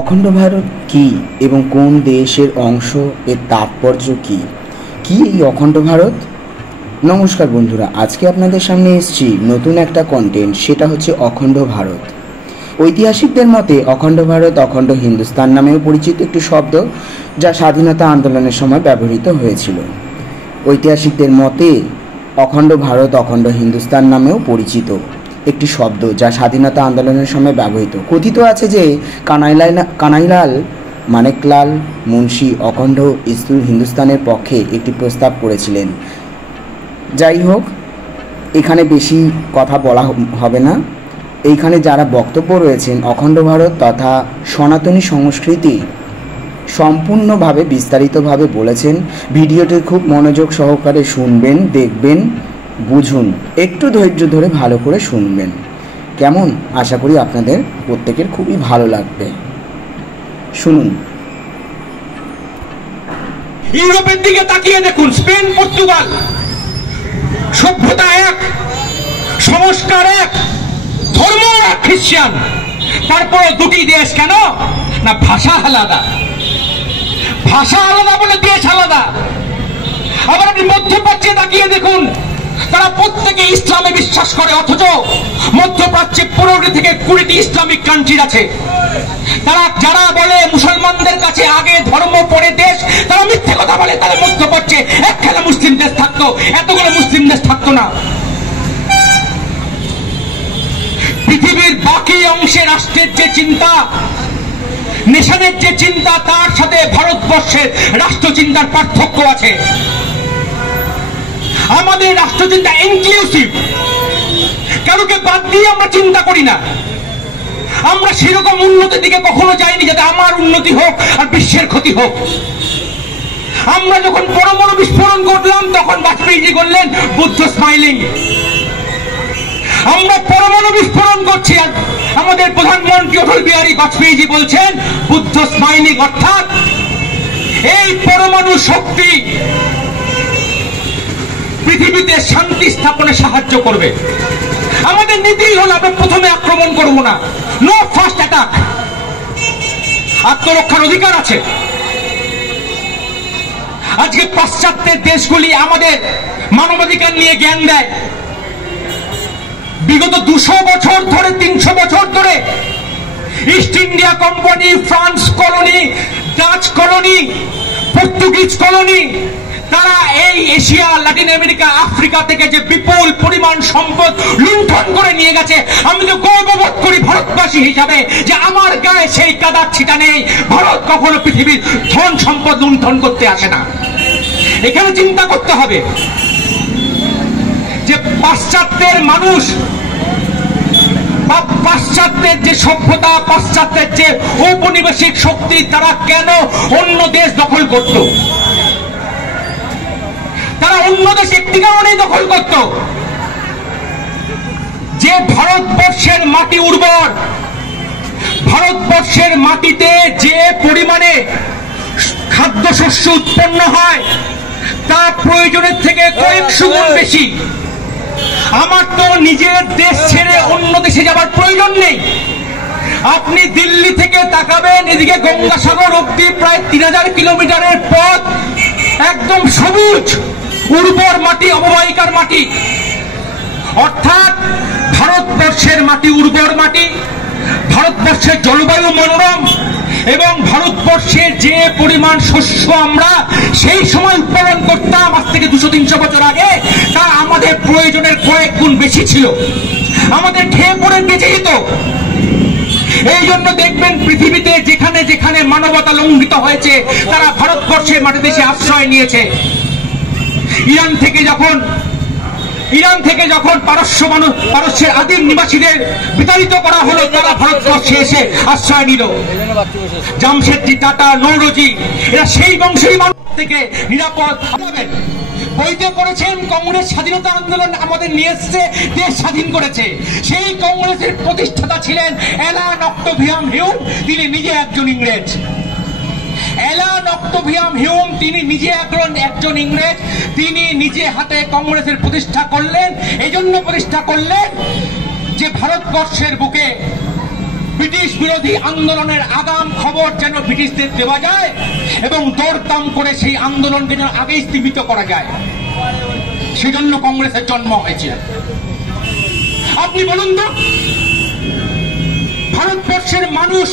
অখণ্ড ভারত কি এবং কোন দেশের অংশ, এর তাৎপর্য কি? কি এই অখণ্ড ভারত? নমস্কার বন্ধুরা, আজকে আপনাদের সামনে এসেছি নতুন একটা কন্টেন্ট, সেটা হচ্ছে অখণ্ড ভারত। ঐতিহাসিকদের মতে অখণ্ড ভারত অখণ্ড হিন্দুস্তান নামেও পরিচিত একটি শব্দ, যা স্বাধীনতা আন্দোলনের সময় ব্যবহৃত হয়েছিল। ঐতিহাসিকদের মতে অখণ্ড ভারত অখণ্ড হিন্দুস্তান নামেও পরিচিত একটি শব্দ, যা স্বাধীনতা আন্দোলনের সময় ব্যবহৃত। কথিত আছে যে কানাইলাল মানেকলাল মুন্সি অখণ্ড হিন্দুস্তানের পক্ষে একটি প্রস্তাব করেছিলেন। যাই হোক, এখানে বেশি কথা বলা হবে না। এইখানে যারা বক্তব্য রয়েছেন অখণ্ড ভারত তথা সনাতনী সংস্কৃতি সম্পূর্ণভাবে বিস্তারিতভাবে বলেছেন। ভিডিওটি খুব মনোযোগ সহকারে শুনবেন, দেখবেন, বুঝুন, একটু ধৈর্য ধরে ভালো করে শুনবেন। কেমন? আশা করি আপনাদের প্রত্যেকের খুবই ভালো লাগবে। শুনুন। ইউরোপের দিকে তাকিয়ে দেখুন, স্পেন, পর্তুগাল, সভ্যতা এক, সংস্কার এক, ধর্ম এক, খ্রিস্টান। তারপরে দুটি দেশ, কেন না ভাষা আলাদা। ভাষা আলাদা বলে দেশ আলাদা। আবার আপনি মধ্যপ্রাচ্যে তাকিয়ে দেখুন, তারা প্রত্যেকে ইসলামে বিশ্বাস করে, অথচ মধ্যপ্রাচ্যে 15 থেকে 20টি ইসলামিক কান্ট্রি আছে। তারা যারা বলে মুসলমানদের কাছে আগে ধর্ম পরে দেশ, তারা মিথ্যে কথা বলে। তাহলে মধ্যপ্রাচ্যে একখানা মুসলিম দেশ থাকতো, এতগুলো মুসলিম দেশ থাকতো না। পৃথিবীর বাকি অংশে রাষ্ট্রের যে চিন্তা, নেশনের যে চিন্তা, তার সাথে ভারতবর্ষের রাষ্ট্রচিন্তার পার্থক্য আছে। আমাদের রাষ্ট্রচিন্তা ইনক্লুসিভ, কারোকে বাদ দিয়ে আমরা চিন্তা করি না। আমরা সেরকম উন্নতির দিকে কখনো যাইনি যাতে আমার উন্নতি হোক আর বিশ্বের ক্ষতি হোক। আমরা যখন পরমাণু বিস্ফোরণ করলাম, তখন বাজপেয়ীজি করলেন বুদ্ধ স্মাইলিং। আমরা পরমাণু বিস্ফোরণ করছি আর আমাদের প্রধানমন্ত্রী অটল বিহারী বাজপেয়ীজি বলছেন বুদ্ধ স্মাইলিং। অর্থাৎ এই পরমাণু শক্তি পৃথিবীতে শান্তি স্থাপনে সাহায্য করবে। আমাদের নীতি হলো আমরা প্রথমে আক্রমণ করব না, নো ফার্স্ট অ্যাটাক। আত্মরক্ষার অধিকার আছে। আজকে পাশ্চাত্যের দেশগুলি আমাদের মানবাধিকার নিয়ে জ্ঞান দেয়। বিগত 200 বছর ধরে, 300 বছর ধরে east India company, France colony, Dutch colony, Portuguese colony, তারা এই এশিয়া, লাতিন আমেরিকা, আফ্রিকা থেকে যে বিপুল পরিমাণ সম্পদ লুণ্ঠন করে নিয়ে গেছে। আমি তো গর্ববোধ করি ভারতবাসী হিসাবে যে আমার গায়ে সেই কাদার ছিটা নেই। ভারত কখনো পৃথিবীর ধন সম্পদ লুণ্ঠন করতে আসে না। এখানে চিন্তা করতে হবে যে পাশ্চাত্যের মানুষ বা পাশ্চাত্যের যে সভ্যতা, পাশ্চাত্যের যে ঔপনিবেশিক শক্তি, তারা কেন অন্য দেশ দখল করত? তারা অন্য দেশ একটি কারণেই দখল করত, যে ভারতবর্ষের মাটি উর্বর। ভারতবর্ষের মাটিতে যে পরিমাণে খাদ্যশস্য উৎপন্ন হয়, তা প্রয়োজনের থেকে কয়েকশো গুণ বেশি। আমার তো নিজের দেশ ছেড়ে অন্য দেশে যাবার প্রয়োজন নেই। আপনি দিল্লি থেকে তাকাবেন, এদিকে গঙ্গাসাগর অব্দি প্রায় 3000 কিলোমিটারের পথ, একদম সবুজ উর্বর মাটি, অববাহিকার মাটি। অর্থাৎ ভারতবর্ষের মাটি উর্বর মাটি, ভারতবর্ষের জলবায়ু মনোরম, এবং ভারতবর্ষের যে পরিমাণ শস্য আমরা সেই সময় উৎপাদন করতাম আজ থেকে 200-300 বছর আগে, তা আমাদের প্রয়োজনের কয়েক গুণ বেশি ছিল। আমাদের খেয়ে পড়ে বেঁচে যেত। এই জন্য দেখবেন পৃথিবীতে যেখানে যেখানে মানবতা লঙ্ঘিত হয়েছে, তারা ভারতবর্ষের মাটিতে এসে আশ্রয় নিয়েছে। ইরান থেকে যখন পারস্যের আদিম নিবাসীদের বিতাড়িত করা হলো, তারা ভারতবর্ষে এসে আশ্রয় নিল। জামশেদজি টাটা, নৌরোজি, এরা সেই বংশেরই মানুষ থেকে নিরাপদ হবেন। বইতে পড়েছেন কংগ্রেস স্বাধীনতা আন্দোলন আমাদের নিয়ে এসছে, দেশ স্বাধীন করেছে। সেই কংগ্রেসের প্রতিষ্ঠাতা ছিলেন অ্যালান অক্টোভিয়াম হিউম, তিনি নিজে একজন ইংরেজ। অ্যালান অক্টোভিয়াম হিউম তিনি নিজে একজন ইংরেজ। তিনি নিজে হাতে কংগ্রেসের প্রতিষ্ঠা করলেন। এই জন্য প্রতিষ্ঠা করলেন যে ভারতবর্ষের বুকে ব্রিটিশ বিরোধী আন্দোলনের আগাম খবর যেন ব্রিটিশদের দেওয়া যায় এবং দরদাম করে সেই আন্দোলনকে যেন আগেই স্তীমিত করা যায়, সেজন্য কংগ্রেসের জন্ম হয়েছে। আপনি বলুন তো, ভারতবর্ষের মানুষ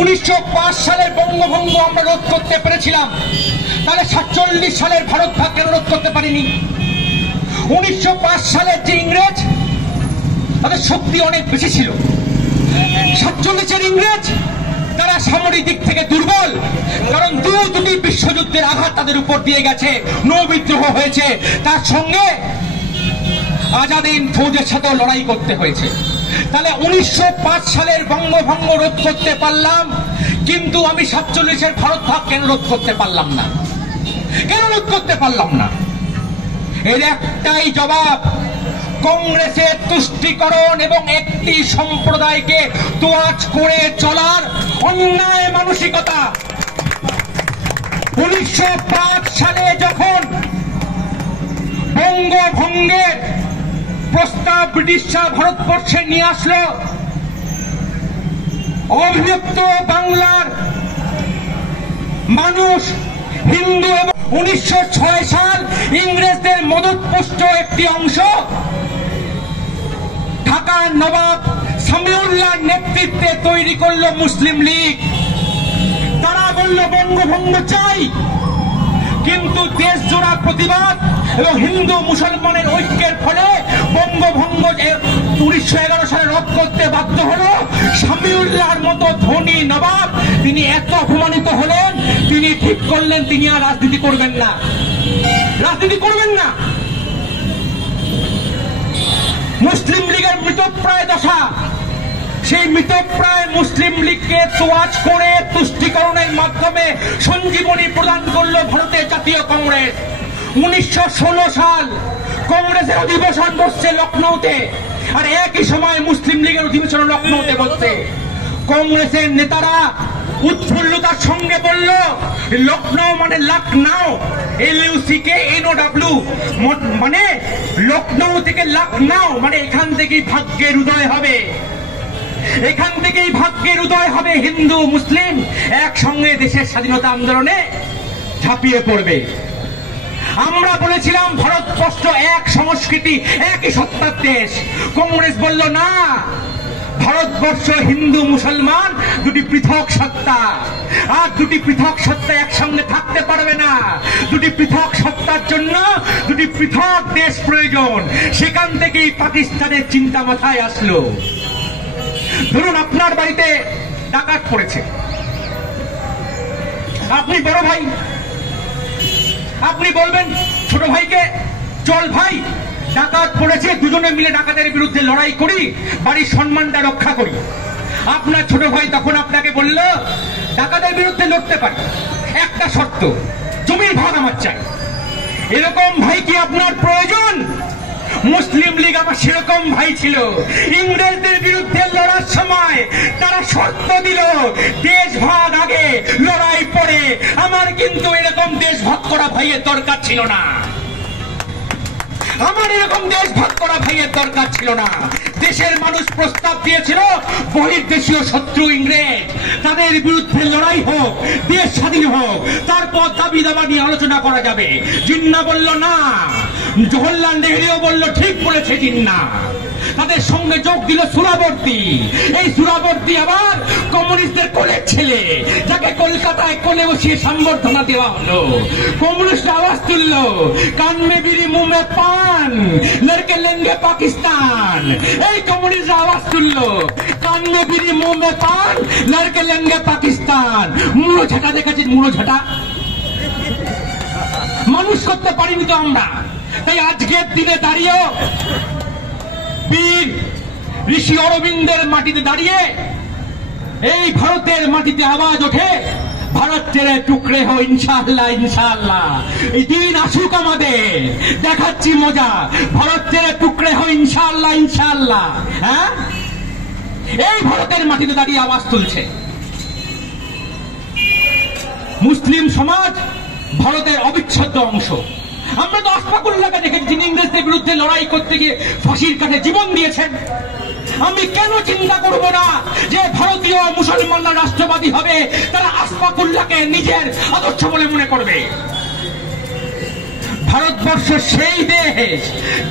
1905 সালের বঙ্গভঙ্গ আমরা রোধ করতে পেরেছিলাম, তাহলে 47 সালের ভারত ভাগ কেন রোধ করতে পারিনি? 1905 সালের যে ইংরেজ, তাদের শক্তি অনেক বেশি ছিল। 47-এর ইংরেজ তারা সামরিক দিক থেকে দুর্বল, কারণ দুটি বিশ্বযুদ্ধের আঘাত তাদের উপর দিয়ে গেছে, নৌবিদ্রোহ হয়েছে, তার সঙ্গে আজাদিন ফৌজের সাথে লড়াই করতে হয়েছে। তাহলে 1905 সালের বঙ্গভঙ্গ রোধ করতে পারলাম, কিন্তু আমি 47-এর ভারত ভাগ কেন রোধ করতে পারলাম না? কেন রোধ করতে পারলাম না? এর একটাই জবাব, কংগ্রেসের তুষ্টিকরণ এবং একটি সম্প্রদায়কে তোয়াজ করে চলার অন্যায় মানসিকতা। 1905 সালে যখন বঙ্গভঙ্গের প্রস্তাব ব্রিটিশরা ভারতবর্ষে নিয়ে আসলো, অবিভক্ত বাংলার মানুষ হিন্দু এবং 1906 সাল ইংরেজদের মদতপুষ্ট একটি অংশ ঢাকার নবাব সামিউল্লাহর নেতৃত্বে তৈরি করলো মুসলিম লীগ। তারা বলল বঙ্গভঙ্গ চাই, কিন্তু দেশ জোড়া প্রতিবাদ এবং হিন্দু মুসলমানের ঐক্যের ফলে বঙ্গভঙ্গ 1911 সালে রদ করতে বাধ্য হলো। সামিউল্লাহর মতো ধনী নবাব তিনি এত অপমানিত হলেন, তিনি ঠিক করলেন তিনি আর রাজনীতি করবেন না, রাজনীতি করবেন না। মুসলিম লীগের মৃতপ্রায় দশা, সেই মৃতপ্রায় মুসলিম লীগকে তোয়াজ করে তুষ্টিকরণের মাধ্যমে সঞ্জীবনী প্রদান করলো ভারতের জাতীয় কংগ্রেস। 1916 সাল কংগ্রেসের অধিবেশন বসছে লখনৌতে, আর একই সময় মুসলিম লীগের অধিবেশন লখনৌতে বসছে। কংগ্রেসের নেতারা উৎফুল্লতার সঙ্গে বলল, লখনৌ মানে লখনৌ, LUCKNOW, মানে লখনৌ থেকে লখনৌ, মানে এখান থেকেই ভাগ্যের উদয় হবে, এখান থেকেই ভাগ্যের উদয় হবে। হিন্দু মুসলিম একসঙ্গে দেশের স্বাধীনতা আন্দোলনে ঝাঁপিয়ে পড়বে। আমরা বলেছিলাম ভারতবর্ষ এক সংস্কৃতি, একই সত্তার দেশ। কংগ্রেস বলল না, ভারতবর্ষ হিন্দু মুসলমান দুটি পৃথক সত্তা, আর দুটি পৃথক সত্তা একসঙ্গে থাকতে পারবে না। দুটি পৃথক সত্তার জন্য দুটি পৃথক দেশ প্রয়োজন। সেখান থেকেই পাকিস্তানের চিন্তা মাথায় আসলো। ধরুন আপনার বাড়িতে ডাকাত পড়েছে, আপনি বড় ভাই, আপনি বলবেন ছোট ভাইকে, চল ভাই ডাকাত পড়েছে, দুজনে মিলে ডাকাতের বিরুদ্ধে লড়াই করি, বাড়ির সম্মানটা রক্ষা করি। আপনার ছোট ভাই তখন আপনাকে বলল, ডাকাতের বিরুদ্ধে লড়তে পারি, একটা শর্ত, জমির ভাগ আমার চাই। এরকম ভাই কি আপনার প্রয়োজন? মুসলিম লীগ আবার সেরকম ভাই ছিল। ইংরেজদের বিরুদ্ধে লড়ার সময় তারা শর্ত দিল, দেশ ভাগ আগে, লড়াই পরে। আমার কিন্তু এরকম দেশ ভাগ করা ভাইয়ের দরকার ছিল না, আমার এরকম দেশ ভাগ করা ভাইয়ের দরকার ছিল না। দেশের মানুষ প্রস্তাব দিয়েছিল, বহির্দেশীয় শত্রু ইংরেজ, তাদের বিরুদ্ধে লড়াই হোক, দেশ স্বাধীন হোক, তারপর দাবি দাবা নিয়ে আলোচনা করা যাবে। জিন্না বলল না, জওহরলাল নেহরুও বলল ঠিক বলেছে জিন্না। তাদের সঙ্গে যোগ দিল সুরাবর্তী। এই সুরাবর্তী আবার কমিউনিস্টদের কোলের ছেলে, যাকে কলকাতায় কোলে বসিয়ে সম্বর্ধনা দেওয়া হলো। কমিউনিস্ট আওয়াজ তুলল, কান মে বিড়ি মুহ মে পান, লড়কে লেঙ্গে পাকিস্তান। এই কমিউনিস্ট আওয়াজ তুলল, কান মে বিড়ি মুহ মে পান, লড়কে লেঙ্গে পাকিস্তান। মুড়ো ঝাঁটা দেখেছেন, মুড়ো ঝাঁটা মানুষ করতে পারিনি তো আমরা। তাই আজকের দিনে দাঁড়িয়েও বীর ঋষি অরবিন্দের মাটিতে দাঁড়িয়ে এই ভারতের মাটিতে আওয়াজ ওঠে, ভারত ছেড়ে টুকরে হো ইনশাআল্লাহ, ইনশাআল্লাহ। এই দিন আসুক আমাদের, দেখাচ্ছি মজা। ভারত ছেড়ে টুকরে হো ইনশাআল্লাহ, ইনশাআল্লাহ। হ্যাঁ, এই ভারতের মাটিতে দাঁড়িয়ে আওয়াজ তুলছে। মুসলিম সমাজ ভারতের অবিচ্ছেদ্য অংশ। আমরা তো আশফাকুল্লাহকে দেখেছি, যিনি ইংরেজদের বিরুদ্ধে লড়াই করতে গিয়ে ফাঁসির কাঠে জীবন দিয়েছেন। আমি কেন চিন্তা করব না যে ভারতীয় মুসলমানরা রাষ্ট্রবাদী হবে, তারা আশফাকুল্লাহকে নিজের আদর্শ বলে মনে করবে? ভারতবর্ষ সেই দেশ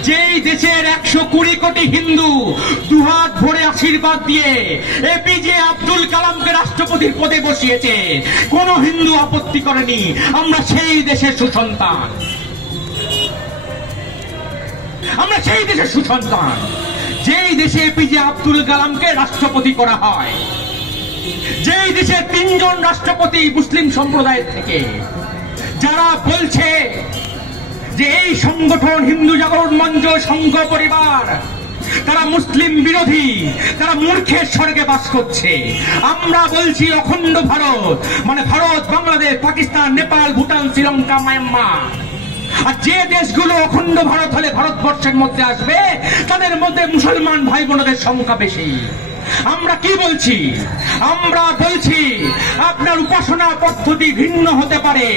যেই দেশের 120 কোটি হিন্দু দুহাত ভরে আশীর্বাদ দিয়ে এপিজে আব্দুল কালামকে রাষ্ট্রপতির পদে বসিয়েছে, কোন হিন্দু আপত্তি করেনি। আমরা সেই দেশের সুসন্তান, আমরা সেই দেশের সুসন্তান যেই দেশে এপিজে আব্দুল কালামকে রাষ্ট্রপতি করা হয়, যেই দেশে 3 জন রাষ্ট্রপতি মুসলিম সম্প্রদায়ের থেকে। যারা বলছে যে এই সংগঠন হিন্দু জাগরণ মঞ্চ, সংঘ পরিবার, তারা মুসলিম বিরোধী, তারা মূর্খের স্বর্গে বাস করছে। আমরা বলছি অখণ্ড ভারত মানে ভারত, বাংলাদেশ, পাকিস্তান, নেপাল, ভুটান, শ্রীলঙ্কা, মায়ানমার। আর যে দেশগুলো অখণ্ড ভারত হলে ভারতবর্ষের মধ্যে আসবে, তাদের মধ্যে মুসলমান ভাই বোনদের সংখ্যা বেশি। আমরা কি বলছি? আমরা বলছি আপনার উপাসনা পদ্ধতি ভিন্ন হতে পারে,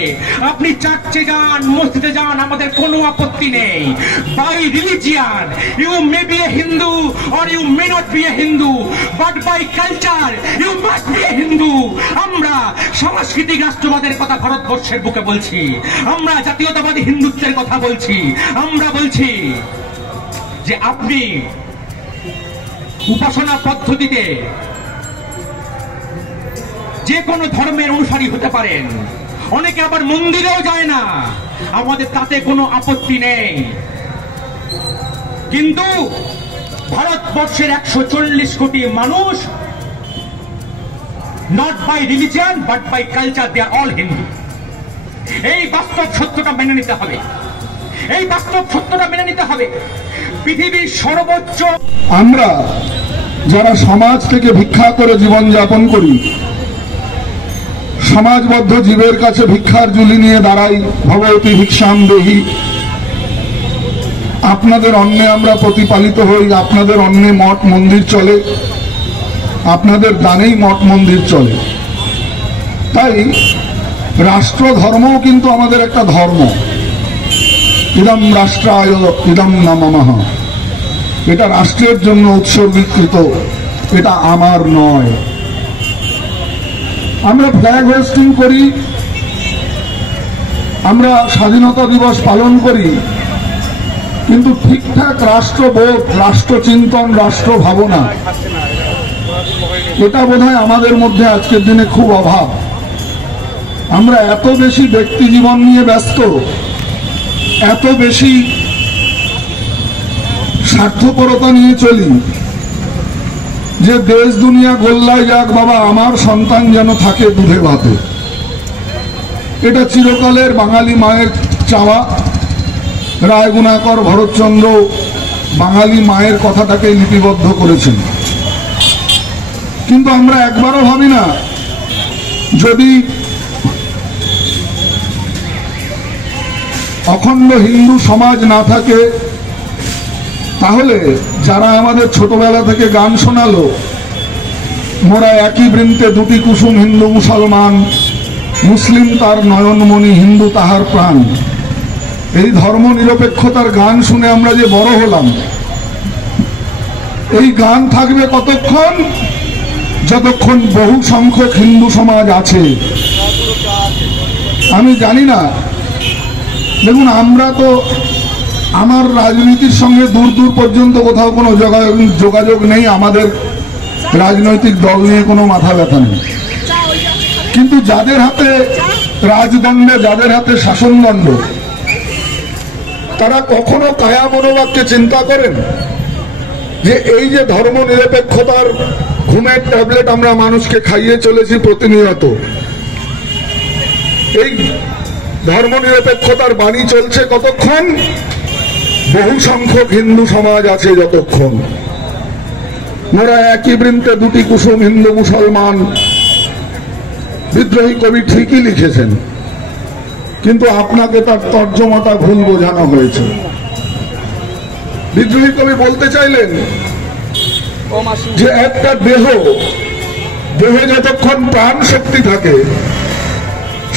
আপনি চার্চে যান, মসজিদে যান, আমাদের কোনো আপত্তি নেই। By religion you may be a Hindu or you may not be a Hindu, but by culture you must be a Hindu. আমরা সাংস্কৃতিক রাষ্ট্রবাদের কথা ভারতবর্ষের বুকে বলছি, আমরা জাতীয়তাবাদী হিন্দুত্বের কথা বলছি। আমরা বলছি যে আপনি উপাসনা পদ্ধতিতে যে কোনো ধর্মের অনুসারী হতে পারেন, অনেকে আবার মন্দিরেও যায় না, আমাদের তাতে কোনো আপত্তি নেই। কিন্তু ভারতবর্ষের 140 কোটি মানুষ not by religion but by culture they are all Hindu. এই বাস্তব সত্যটা মেনে নিতে হবে, এই বাস্তব সত্যটা মেনে নিতে হবে। পৃথিবীর সর্বোচ্চ আমরা যারা সমাজ থেকে ভিক্ষা করে জীবন যাপন করি, সমাজবদ্ধ জীবের কাছে ভিক্ষার ঝুলি নিয়ে দাঁড়াই, ভগবতী ভিক্ষাম দেহি। আপনাদের অন্নে আমরা প্রতিপালিত হই, আপনাদের অন্নে মঠ মন্দির চলে, আপনাদের দানেই মঠ মন্দির চলে। তাই রাষ্ট্র ধর্মও কিন্তু আমাদের একটা ধর্ম। ইদম রাষ্ট্রায় ইদম নমঃ, এটা রাষ্ট্রের জন্য উৎসর্গীকৃত, এটা আমার নয়। আমরা ফ্ল্যাগ হোয়েস্টিং করি, আমরা স্বাধীনতা দিবস পালন করি, কিন্তু ঠিকঠাক রাষ্ট্রবোধ, রাষ্ট্রচিন্তন, রাষ্ট্র ভাবনা এটা বোধহয় আমাদের মধ্যে আজকের দিনে খুব অভাব। আমরা এত বেশি ব্যক্তি জীবন নিয়ে ব্যস্ত, এত বেশি স্বার্থপরতা নিয়ে চলি যে দেশ দুনিয়া গোল্লায় যাক বাবা, আমার সন্তান যেন থাকে দুধে ভাতে। এটা চিরকালের বাঙালি মায়ের চাওয়া। রায়গুণাকর ভরতচন্দ্র বাঙালি মায়ের কথাটাকে লিপিবদ্ধ করেছেন। কিন্তু আমরা একবারও ভাবি না, যদি অখণ্ড হিন্দু সমাজ না থাকে, তাহলে যারা আমাদের ছোটবেলা থেকে গান শোনালো, মোরা একই বৃন্তে দুটি কুসুম, হিন্দু মুসলমান, মুসলিম তার নয়নমণি, হিন্দু তাহার প্রাণ, এই ধর্ম নিরপেক্ষতার গান শুনে আমরা যে বড় হলাম, এই গান থাকবে কতক্ষণ? যতক্ষণ বহু সংখ্যক হিন্দু সমাজ আছে। আমি জানি না, দেখুন আমরা তো, আমার রাজনীতির সঙ্গে দূর দূর পর্যন্ত কোথাও কোনো যোগাযোগ নেই, আমাদের রাজনৈতিক দল নিয়ে কোনো মাথা ব্যথা নেই। কিন্তু যাদের হাতে রাজদণ্ড, যাদের হাতে শাসনদণ্ড, তারা কখনো কায়া মনোবাক্যে চিন্তা করেন যে এই যে ধর্ম নিরপেক্ষতার ঘুমের ট্যাবলেট আমরা মানুষকে খাইয়ে চলেছি প্রতিনিয়ত, এই ধর্ম নিরপেক্ষতার বাণী চলছে কতক্ষণ? বহু সংখ্যক হিন্দু সমাজ আছে যতক্ষণ। মোরা একই বৃন্তে দুটি কুসুম, হিন্দু মুসলমান, বিদ্রোহী কবি ঠিকই লিখেছেন, কিন্তু আপনাকে তার তর্জমাটা ভুল বোঝানো হয়েছে। বিদ্রোহী কবি বলতে চাইলেন যে একটা দেহে যতক্ষণ প্রাণ শক্তি থাকে,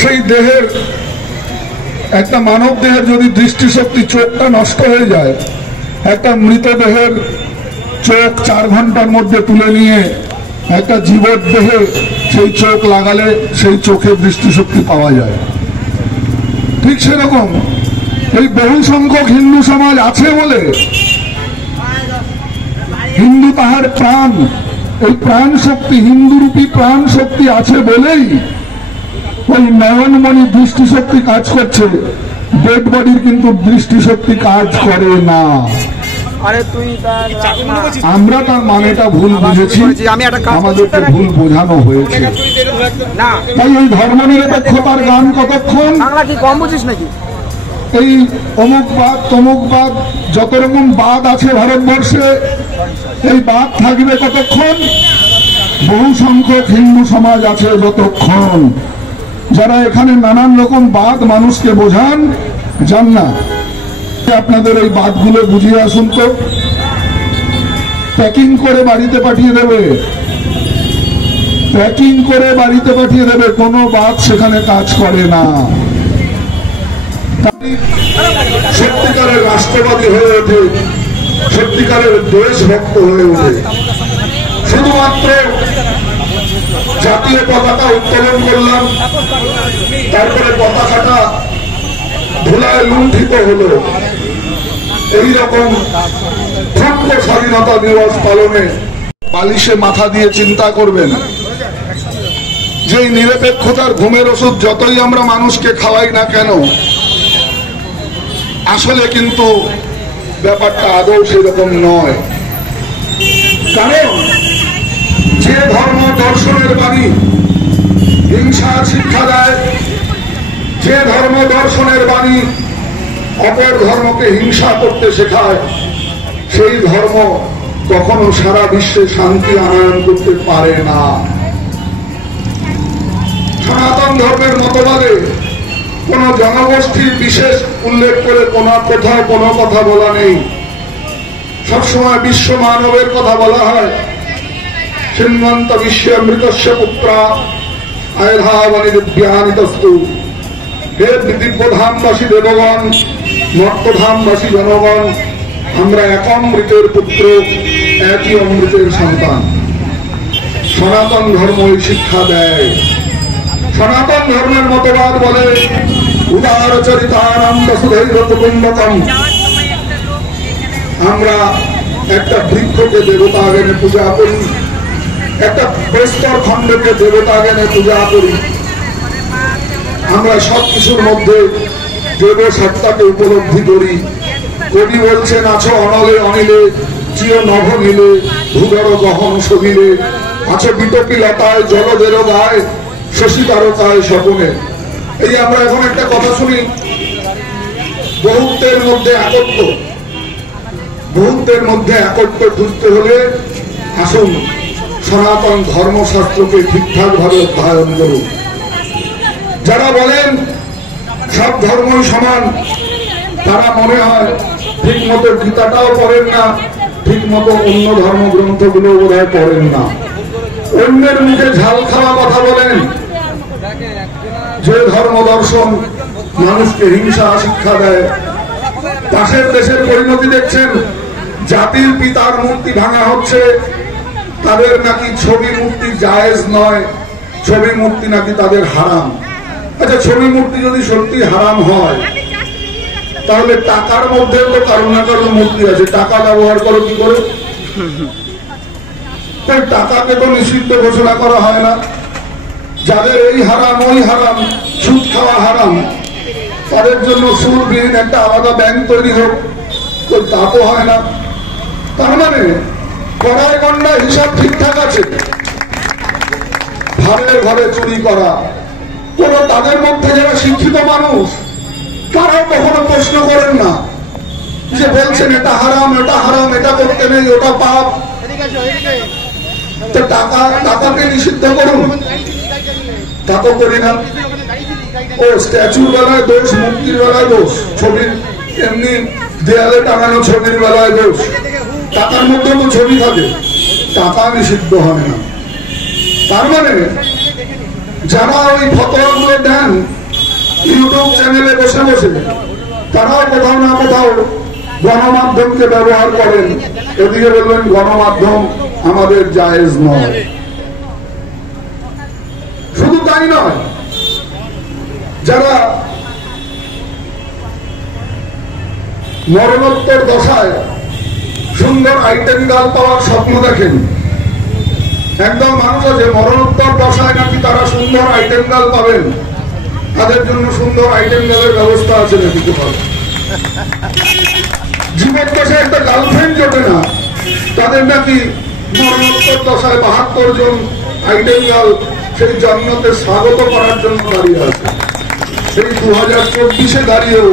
সেই দেহের, একটা মানব দেহের যদি দৃষ্টিশক্তি, চোখটা নষ্ট হয়ে যায়, একটা মৃতদেহের চোখ 4 ঘন্টার মধ্যে তুলে নিয়ে একটা জীবদেহে সেই চোখ লাগালে সেই চোখে দৃষ্টিশক্তি পাওয়া যায়। ঠিক সেরকম এই বহু সংখ্যক হিন্দু সমাজ আছে বলে হিন্দু তাহার প্রাণ, এই প্রাণ শক্তি, হিন্দুরূপী প্রাণ শক্তি আছে বলেই ওই নয়নমণি দৃষ্টিশক্তি কাজ করছে, ডেড বডির কিন্তু দৃষ্টিশক্তি কাজ করে না। আমরা তার মানেটা ভুল বুঝেছি, আমাদেরকে ভুল বোঝানো হয়েছে। তাই এই ধর্মনিরপেক্ষতার গান কতক্ষণ, এই অমুকবাদ তমুকবাদ যত রকম বাদ আছে ভারতবর্ষে, এই বাদ থাকবে কতক্ষণ? বহু সংখ্যক হিন্দু সমাজ আছে যতক্ষণ, যারা এখানে নানান রকম বাদ মানুষকে বোঝান, জান না। আপনাদের এই বাদগুলো বুঝিয়ে আসুন তো। প্যাকিং করে বাড়িতে পাঠিয়ে দেবে, প্যাকিং করে বাড়িতে পাঠিয়ে দেবে, কোনো বাদ সেখানে কাজ করে না। সত্যিকারের রাষ্ট্রবাদী হয়ে ওঠে, সত্যিকারের দেশভক্ত হয়ে ওঠে। শুধুমাত্র জাতীয় পতাকা উত্তোলন করলাম, তারপরে পতাকাটা ধুলায় লুণ্ঠিত হলো, এইরকম ক্ষুদ্র স্বাধীনতা দিবস পালনে বালিশে মাথা দিয়ে চিন্তা করবেন যে নিরপেক্ষতার ঘুমের ওষুধ যতই আমরা মানুষকে খাওয়াই না কেন, আসলে কিন্তু ব্যাপারটা আদৌ সেরকম নয়। কারণ যে ধর্ম দর্শনের বাণী হিংসার শিক্ষা দেয়, যে ধর্ম দর্শনের বাণী অপর ধর্মকে হিংসা করতে শেখায়, সেই ধর্ম কখনো সারা বিশ্বে শান্তি আনয়ন করতে পারে না। সনাতন ধর্মের মতবাদে কোন জনগোষ্ঠীর বিশেষ উল্লেখ করে কোথাও কোনো কথা বলা নেই। সবসময় বিশ্ব মানবের কথা বলা হয়। সিন্মন্ত বিশ্বমৃতস্য পুত্রা আয়ধাবনি দিব্যানিতস্তু। হে দিব্যধামবাসী দেবগণ, মর্তধামবাসী জনগণ, আমরা এক অমৃতের পুত্র, একই অমৃতের সন্তান। সনাতন ধর্ম এই শিক্ষা দেয়। সনাতন ধর্মের মতবাদ বলে উদার চরিতানাম বসুধৈব কুটুম্বকম। আমরা একটা বৃক্ষকে দেবতা জ্ঞানে পূজা করি, একটা প্রস্তর খণ্ডকে দেবতা জ্ঞানে পূজা করি। আমরা সবকিছুর মধ্যে দেব সত্তাকে উপলব্ধি করি। কবি বলছেন, আছো অনলে অনিলে চির নভ নীলে ভূগর গহন সবিলে, আছো বিটপি লতায় জলদের গায় শশী তারকায় স্বপনে। এই আমরা এখন একটা কথা শুনি, বহুত্বের মধ্যে একত্ব। বহুত্বের মধ্যে একত্ব খুঁজতে হলে আসুন সনাতন ধর্মশাস্ত্রকে ঠিকঠাক ভাবে অধ্যয়ন করুন। যারা বলেন সব ধর্মই সমান, তারা মনে হয় ঠিক মতো গীতাটাও পড়েন না, ঠিক মতো অন্য ধর্মগ্রন্থগুলো বোধহয় পড়েন না। অন্যের মুখে ঝাল খাওয়া কথা বলেন। যে ধর্ম দর্শন মানুষকে হিংসা শিক্ষা দেয়, পাশের দেশের পরিণতি দেখছেন, জাতির পিতার মূর্তি ভাঙা হচ্ছে, তাদের নাকি ছবি মূর্তি জায়েজ নয়, ছবি মূর্তি নাকি তাদের হারাম। আচ্ছা, ছবি মূর্তি যদি সত্যি হারাম হয়, তাহলে টাকার মধ্যেও তো কারো না কারো মূর্তি আছে, টাকা ব্যবহার করো কি করে? তাই টাকাকে তো নিষিদ্ধ ঘোষণা করা হয় না। যাদের এই হারাম ওই হারাম, সুদ খাওয়া হারাম, তাদের জন্য সুদবিহীন একটা আলাদা ব্যাংক তৈরি হোক, তো তা তো হয় না। তার মানে কড়াই গন্ডা হিসাব ঠিকঠাক আছে। ভাবের ঘরে চুরি করা, কোন তাদের মধ্যে যারা শিক্ষিত মানুষ, তারাও কখনো প্রশ্ন করেন না যে বলছেন এটা হারাম, এটা হারাম, এটা করতে নেই, ওটা পাপ। তো টাকাকে নিষিদ্ধ করুন, তা তো করি না। ও স্ট্যাচুর বেলায় দোষ, মূর্তির বেলায় দোষ, ছবির এমনি দেয়ালে টাঙানো ছবির বেলায় দোষ। টাকার মধ্যে তো ছবি থাকে, টাকা নিষিদ্ধ হয় না। তার মানে যারা ওই ফতোয়াগুলো দেন ইউটিউব চ্যানেলে বসে বসে, তারাও কোথাও না কোথাও গণমাধ্যমকে ব্যবহার করেন, এদিকে বলবেন গণমাধ্যম আমাদের জায়েজ নয়। শুধু তাই নয়, যারা মরণোত্তর দশায় সুন্দর আইটেম গাল পাওয়ার স্বপ্ন দেখেন, একদম মানুষ আছে মরণোত্তর দশায় নাকি তারা সুন্দর আইটেম গাল পাবেন, তাদের জন্য সুন্দর আইটেম গালের ব্যবস্থা আছে নাকি কোথাও? জীবন দশায় একটা গার্লফ্রেন্ড জোটে না, তাদের নাকি মরণোত্তর দশায় 72 জন আইটেম গাল সেই জন্মতে স্বাগত করার জন্য দাঁড়িয়ে আছে। সেই 2024 দাঁড়িয়েও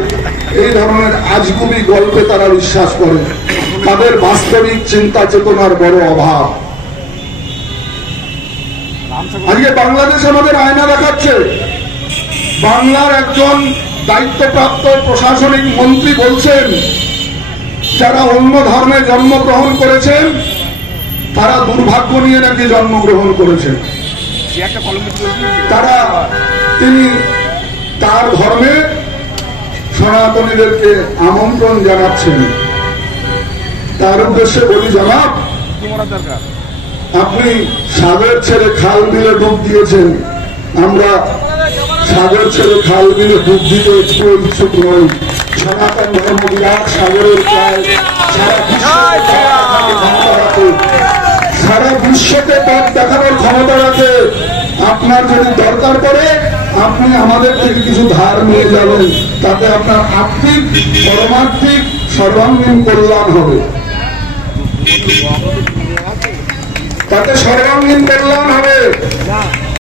এই ধরনের আজগুবি গল্পে তারা বিশ্বাস করে। তাদের বাস্তবিক চিন্তা চেতনার বড় অভাব। আজকে বাংলাদেশ আমাদের আয়না দেখাচ্ছে। বাংলার একজন দায়িত্বপ্রাপ্ত প্রশাসনিক মন্ত্রী বলছেন, যারা অন্য ধর্মে জন্মগ্রহণ করেছেন তারা দুর্ভাগ্য নিয়ে নাকি জন্মগ্রহণ করেছেন। তিনি তার ধর্মে সনাতনীদেরকে আমন্ত্রণ জানাচ্ছেন। তার উদ্দেশ্যে বলি, জানাব, আপনি সাগর ছেড়ে খাল বিলে ডুব দিয়েছেন, আমরা সাগর ছেড়ে খাল বিলে ডুব দিতে একটু ইচ্ছুক নই। সনাতন ধর্ম বিরাট সাগরের প্রায় সারা বিশ্বতে পথ দেখানোর ক্ষমতা রাখে। আপনার যদি দরকার পড়ে আপনি আমাদের থেকে কিছু ধার নিয়ে যাবেন, তাতে আপনার আর্থিক পরমার্থিক সর্বাঙ্গীন কল্যাণ হবে, তাতে সর্বাঙ্গীন কল্যাণ হবে।